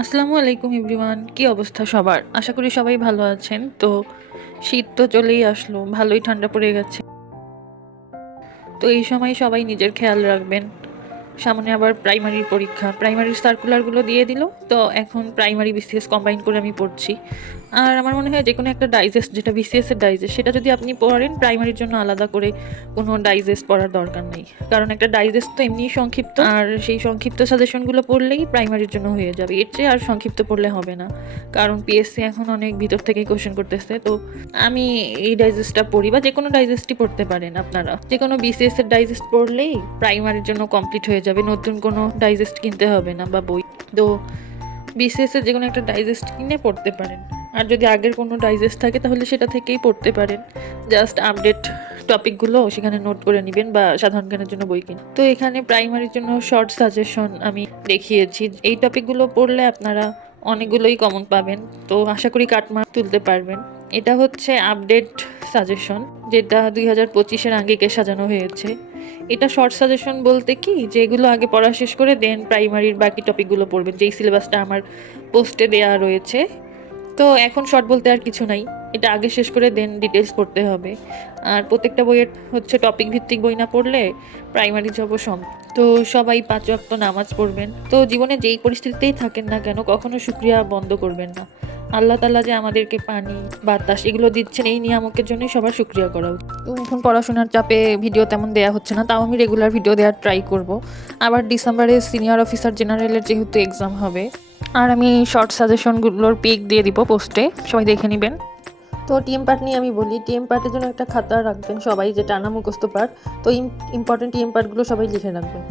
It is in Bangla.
আসসালামু আলাইকুম এভরিওয়ান, কি অবস্থা সবার? আশা করি সবাই ভালো আছেন। তো শীত তো চলেই আসলো, ভালোই ঠান্ডা পড়ে গেছে। তো এই সময় সবাই নিজের খেয়াল রাখবেন। সামনে আবার প্রাইমারির পরীক্ষা, প্রাইমারির সার্কুলারগুলো দিয়ে দিল। তো এখন প্রাইমারি বিসিএস কম্বাইন করে আমি পড়ছি। আর আমার মনে হয় যে কোনো একটা ডাইজেস্ট, যেটা বিসিএস এর ডাইজেস্ট, সেটা যদি আপনি পড়েন, প্রাইমারির জন্য আলাদা করে কোনো ডাইজেস্ট পড়ার দরকার নেই। কারণ একটা ডাইজেস্ট তো এমনিই সংক্ষিপ্ত, আর সেই সংক্ষিপ্ত সাজেশনগুলো পড়লেই প্রাইমারির জন্য হয়ে যাবে। এর চেয়ে আর সংক্ষিপ্ত পড়লে হবে না, কারণ পিএসসি এখন অনেক ভিতর থেকেই কোশ্চেন করতেছে। তো আমি এই ডাইজেস্টটা পড়ি, বা যে কোনো ডাইজেস্টই পড়তে পারেন আপনারা। যে কোনো বিসিএস এর ডাইজেস্ট পড়লেই প্রাইমারির জন্য কমপ্লিট হয়ে যাবে, নতুন কোনো ডাইজেস্ট কিনতে হবে না বা বই। তো বিসিএস এর যে কোনো একটা ডাইজেস্ট কিনে পড়তে পারেন। আর যদি আগের কোনো ডাইজেস্ট থাকে তাহলে সেটা থেকেই পড়তে পারেন। জাস্ট আপডেট টপিকগুলো সেখানে নোট করে নেবেন, বা সাধারণ জ্ঞানের জন্য বই কিনুন। তো এখানে প্রাইমারির জন্য শর্ট সাজেশন আমি দেখিয়েছি। এই টপিকগুলো পড়লে আপনারা অনেকগুলোই কমন পাবেন। তো আশা করি কাটমার্ক তুলতে পারবেন। এটা হচ্ছে আপডেট সাজেশন, যেটা 2025-এর আগেকে সাজানো হয়েছে। এটা শর্ট সাজেশন বলতে কি, যেগুলো আগে পড়া শেষ করে দেন প্রাইমারির বাকি টপিকগুলো পড়বেন, যেই সিলেবাসটা আমার পোস্টে দেয়া রয়েছে। তো এখন শর্ট বলতে আর কিছু নাই, এটা আগে শেষ করে দেন ডিটেলস পড়তে হবে। আর প্রত্যেকটা বইয়ের হচ্ছে টপিক ভিত্তিক বই না পড়লে প্রাইমারি জব সম্ভব। তো সবাই 5 ওয়াক্ত নামাজ পড়বেন। তো জীবনে যেই পরিস্থিতিতেই থাকেন না কেন, কখনো শুকরিয়া বন্ধ করবেন না। আল্লাহ তাআলা যে আমাদেরকে পানি, বাতাস এগুলো দিচ্ছেন, এই নিয়ামকের জন্যই সবার শুকরিয়া করা উচিত। তো এখন পড়াশোনার চাপে ভিডিও তেমন দেয়া হচ্ছে না, তাও আমি রেগুলার ভিডিও দেওয়ার ট্রাই করব। আবার ডিসেম্বরে সিনিয়র অফিসার জেনারেলের যেহেতু এক্সাম হবে, আর আমি শর্ট সাজেশনগুলোর পিক দিয়ে দিব পোস্টে, সবাই দেখে নেবেন। তো টিএম পার্ট নিয়ে আমি বলি, টিএম পার্টের জন্য একটা খাতা রাখবেন সবাই, যে টানা মুখস্থ পার্ট। তো ইম্পর্টেন্ট টিএম পার্টগুলো সবাই লিখে রাখবেন।